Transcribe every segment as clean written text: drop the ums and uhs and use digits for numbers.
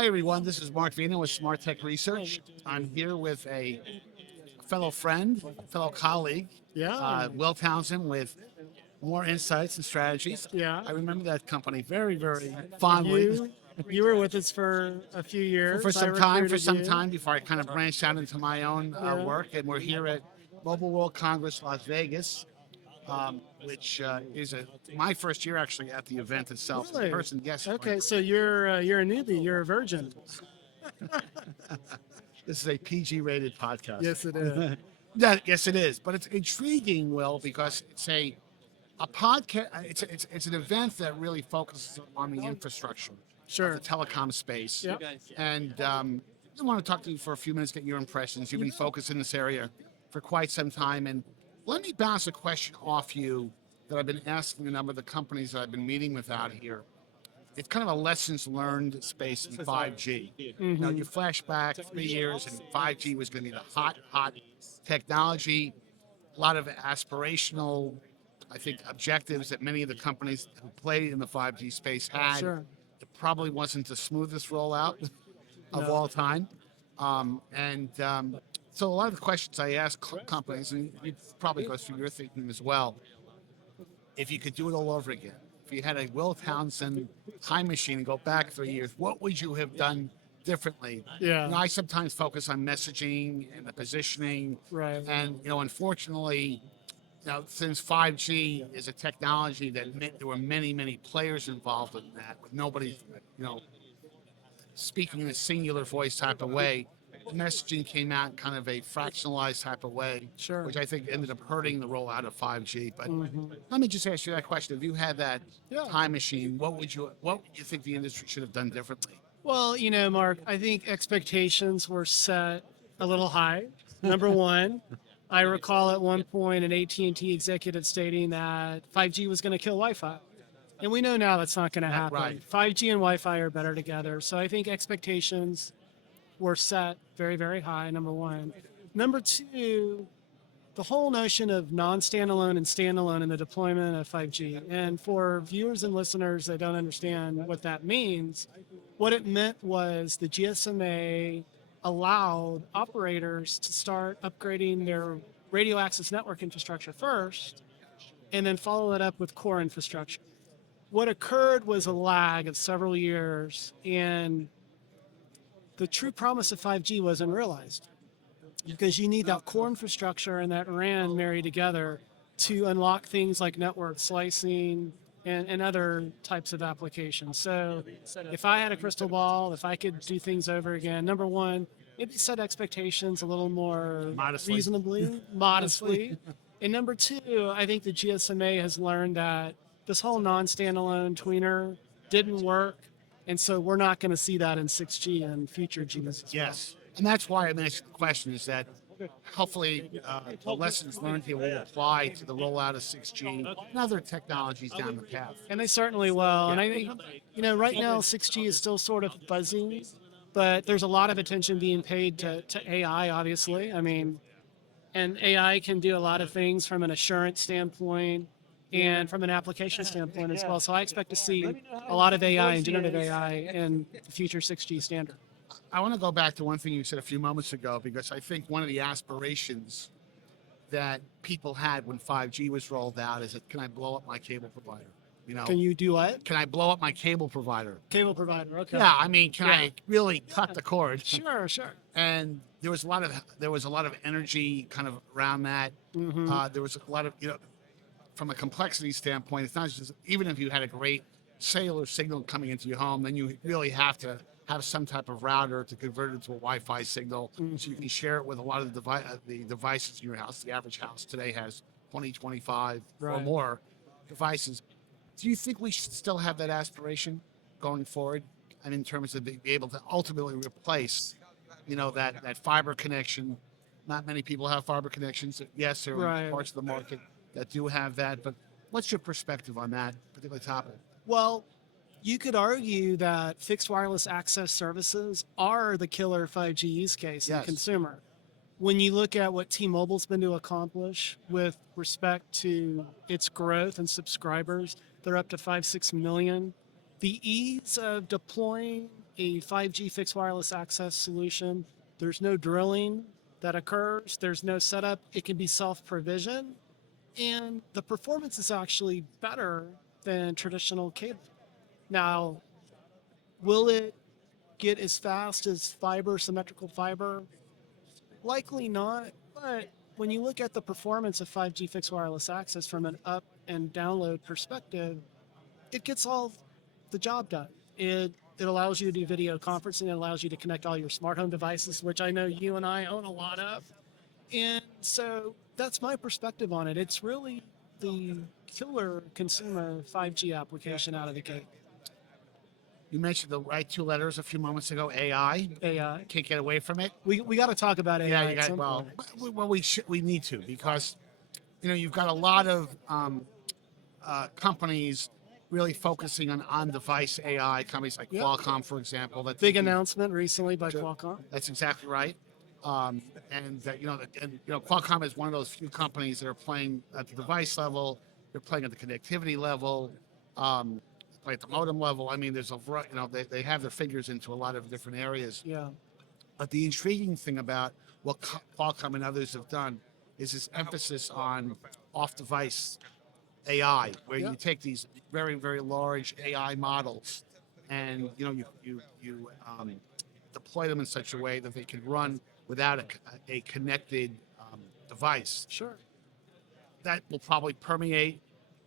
Hi, everyone. This is Mark Vino with Smart Tech Research. I'm here with a fellow friend, fellow colleague, Yeah. Will Townsend with Moor Insights and Strategies. Yeah. I remember that company very, very fondly. You were with us for a few years. For I recruited some you. time before I kind of branched out into my own Yeah. work, and we're here at Mobile World Congress Las Vegas, which is my first year actually at the event itself. Really? In person, yes. Okay, so you're a newbie. You're a virgin. This is a PG-rated podcast. Yes, it is. Yeah, yes, it is. But it's intriguing, Will, because it's a podcast. It's an event that really focuses on the infrastructure Sure. of the telecom space. Yep. And I want to talk to you for a few minutes, get your impressions. You've been focused in this area for quite some time, and let me bounce a question off you that I've been asking a number of the companies that I've been meeting with out here. It's kind of a lessons learned space in 5G. Mm-hmm. Now, you flash back 3 years, and 5G was going to be the hot technology. A lot of aspirational, I think, objectives that many of the companies who played in the 5G space had. Sure. It probably wasn't the smoothest rollout of all time. So a lot of the questions I ask companies, and it probably goes through your thinking as well, if you could do it all over again, if you had a Will Townsend time machine and go back 3 years, what would you have done differently? Yeah. I sometimes focus on messaging and the positioning. Right. And, unfortunately, since 5G is a technology that there were many, many players involved in that, with nobody, speaking in a singular voice type of way, the messaging came out in kind of a fractionalized type of way, Sure. which I think ended up hurting the rollout of 5G. But let me just ask you that question: if you had that time machine, what would you think the industry should have done differently? Well, Mark, I think expectations were set a little high. Number one, I recall at one point an AT&T executive stating that 5G was going to kill Wi-Fi. And we know now that's not going to happen. Right. 5G and Wi-Fi are better together. So I think expectations were set very, very high, number one. Number two, the whole notion of non-standalone and standalone in the deployment of 5G. And for viewers and listeners that don't understand what that means, what it meant was the GSMA allowed operators to start upgrading their radio access network infrastructure first, and then follow it up with core infrastructure. What occurred was a lag of several years, and the true promise of 5G wasn't realized because you need that core infrastructure and that RAN married together to unlock things like network slicing and other types of applications. So if I had a crystal ball, if I could do things over again, number one, maybe set expectations a little more reasonably, modestly. And number two, I think the GSMA has learned that this whole non-standalone tweener didn't work. And so we're not going to see that in 6G and future Gs. Yes. And that's why I'm asking the question, is that hopefully the lessons learned here will apply to the rollout of 6G and other technologies down the path. And they certainly will. And I think, right now 6G is still sort of buzzing, but there's a lot of attention being paid to AI, obviously. And AI can do a lot of things from an assurance standpoint and from an application standpoint as well. So I expect to see a lot of AI and generative AI in the future 6G standard. I want to go back to one thing you said a few moments ago, because I think one of the aspirations that people had when 5G was rolled out is that, can I blow up my cable provider? Can you do what? Can I blow up my cable provider? Cable provider, okay. Yeah, can I really cut the cord? Sure. And there was a lot of energy kind of around that. Mm-hmm. There was a lot of, from a complexity standpoint, it's not just, even if you had a great cellular signal coming into your home, then you really have to have some type of router to convert it to a Wi-Fi signal, so you can share it with a lot of the devices in your house. The average house today has 20, 25 or more devices. Do you think we should still have that aspiration going forward, and in terms of being able to ultimately replace, that fiber connection? Not many people have fiber connections. Yes, there are parts of the market that do have that, but what's your perspective on that particular topic? Well, you could argue that fixed wireless access services are the killer 5G use case in consumer. When you look at what T-Mobile's been to accomplish with respect to its growth and subscribers, they're up to 5-6 million. The ease of deploying a 5G fixed wireless access solution. There's no drilling that occurs. There's no setup. It can be self-provisioned. And the performance is actually better than traditional cable. Now, will it get as fast as fiber, symmetrical fiber? Likely not, but when you look at the performance of 5G fixed wireless access from an up and download perspective, it gets all the job done. It allows you to do video conferencing. It allows you to connect all your smart home devices, which I know you and I own a lot of. And so that's my perspective on it. It's really the killer consumer 5G application out of the gate. You mentioned the right two letters a few moments ago, AI. AI. Can't get away from it. We got to talk about AI. Yeah, you at got some well. point. Well, we need to, because you've got a lot of companies really focusing on on-device AI, companies like Yep. Qualcomm, for example. That Big announcement recently by Qualcomm. That's exactly right. Qualcomm is one of those few companies that are playing at the device level. They're playing at the connectivity level, play at the modem level. I mean, there's they have their fingers into a lot of different areas. Yeah. But the intriguing thing about what Qualcomm and others have done is this emphasis on off-device AI, where you take these very, very large AI models, and you deploy them in such a way that they can run without a connected device. Sure. That will probably permeate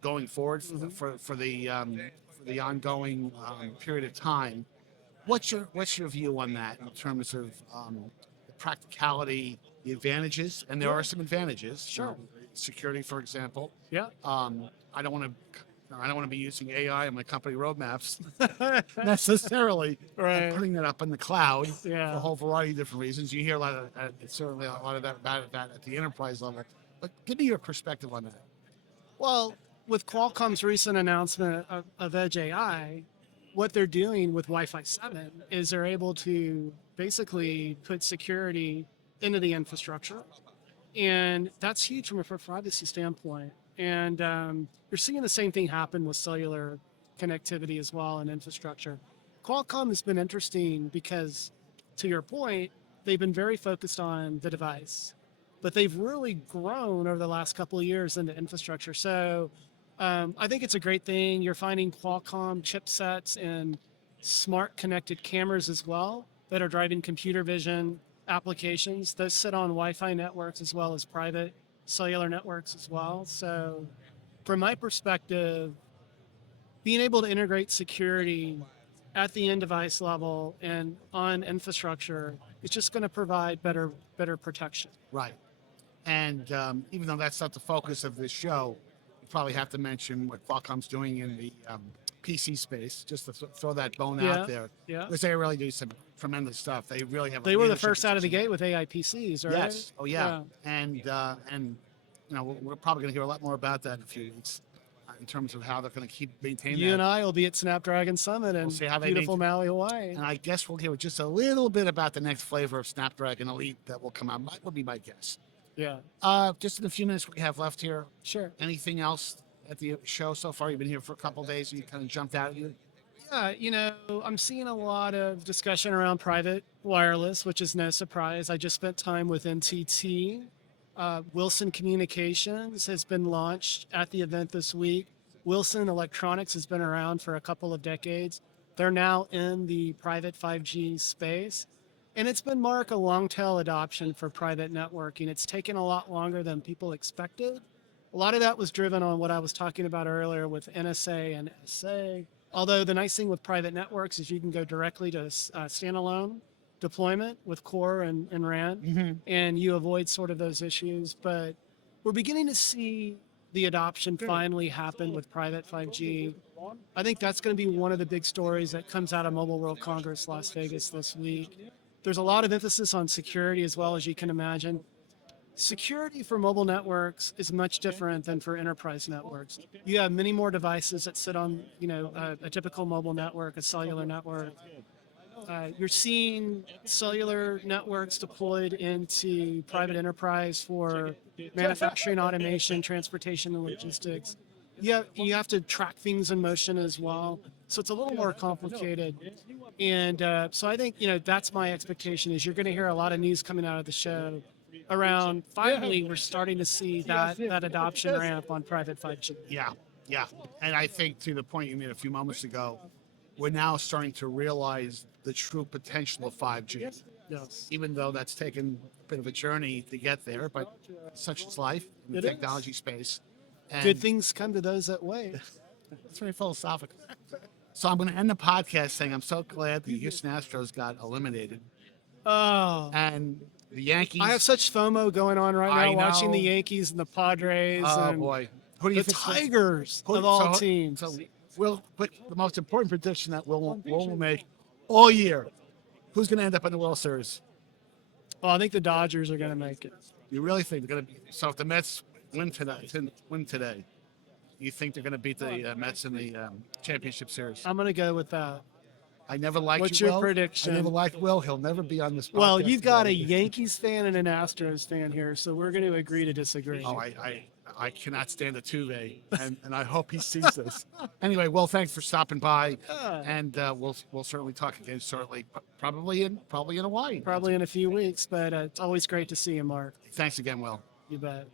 going forward for the ongoing period of time. What's your view on that in terms of the practicality, the advantages, and there are some advantages. Sure. Security, for example. Yeah. I don't want to be using AI in my company roadmaps necessarily. Right. I'm putting that up in the cloud for Yeah. a whole variety of different reasons. You hear a lot of certainly a lot of that about that at the enterprise level. But give me your perspective on that. Well, with Qualcomm's recent announcement of Edge AI, what they're doing with Wi-Fi 7 is they're able to basically put security into the infrastructure. And that's huge from a privacy standpoint. And you're seeing the same thing happen with cellular connectivity as well and infrastructure. Qualcomm has been interesting because, to your point, they've been very focused on the device, but they've really grown over the last couple of years into infrastructure. So I think it's a great thing. You're finding Qualcomm chipsets in smart connected cameras as well that are driving computer vision applications. Those sit on Wi-Fi networks as well as private cellular networks as well. So from my perspective, being able to integrate security at the end device level and on infrastructure is just going to provide better protection. Right. And even though that's not the focus of this show, you probably have to mention what Qualcomm's doing in the PC space, just to throw that bone out there. Yeah. Because they really do some tremendous stuff. They really have. They were the first out of the gate with AI PCs, right? Yes. Oh yeah. And we're probably going to hear a lot more about that in a few weeks in terms of how they're going to keep maintaining that. You and I will be at Snapdragon Summit in see how they beautiful Maui, Hawaii. And I guess we'll hear just a little bit about the next flavor of Snapdragon Elite that will come out. That would be my guess. Yeah. Just in the few minutes we have left here. Sure. Anything else at the show so far? You've been here for a couple of days and you kind of jumped out at you. Yeah, I'm seeing a lot of discussion around private wireless, which is no surprise. I just spent time with NTT. Wilson Communications has been launched at the event this week. Wilson Electronics has been around for a couple of decades. They're now in the private 5G space. And it's been a long tail adoption for private networking. It's taken a lot longer than people expected. A lot of that was driven on what I was talking about earlier with NSA and SA. Although the nice thing with private networks is you can go directly to standalone deployment with core and RAN, and you avoid sort of those issues. But we're beginning to see the adoption finally happen with private 5G. I think that's going to be one of the big stories that comes out of Mobile World Congress Las Vegas this week. There's a lot of emphasis on security as well, as you can imagine. Security for mobile networks is much different than for enterprise networks. You have many more devices that sit on, a typical mobile network, a cellular network. You're seeing cellular networks deployed into private enterprise for manufacturing, automation, transportation, and logistics. You have to track things in motion as well. So it's a little more complicated. And so I think, that's my expectation is you're going to hear a lot of news coming out of the show around finally we're starting to see that adoption ramp on private 5G. Yeah, yeah. And I think to the point you made a few moments ago, we're now starting to realize the true potential of 5G. Yes. Even though that's taken a bit of a journey to get there, but such is life in the It is. technology space. And Good things come to those that wait. it's very philosophical. So I'm going to end the podcast saying I'm so glad the Houston Astros got eliminated. Oh. And the Yankees. I have such FOMO going on right I now, watching know. the Yankees and the Padres Oh, and boy. Who do you the think? Tigers of all teams. So we'll put the most important prediction that we'll make all year. Who's going to end up in the World Series? Well, I think the Dodgers are going to make it. You really think they're going to be? So if the Mets win today, you think they're going to beat the Mets in the championship series? I'm going to go with that. I never liked What's you, your Will. prediction? I never liked Will. He'll never be on this podcast. Well, you've got a again. Yankees fan and an Astros fan here, so we're going to agree to disagree. Oh, I cannot stand a Tuve, and I hope he sees this. Anyway, Will, thanks for stopping by, Yeah. and we'll certainly talk again shortly, probably in Hawaii. Probably in a few weeks, but it's always great to see you, Mark. Thanks again, Will. You bet.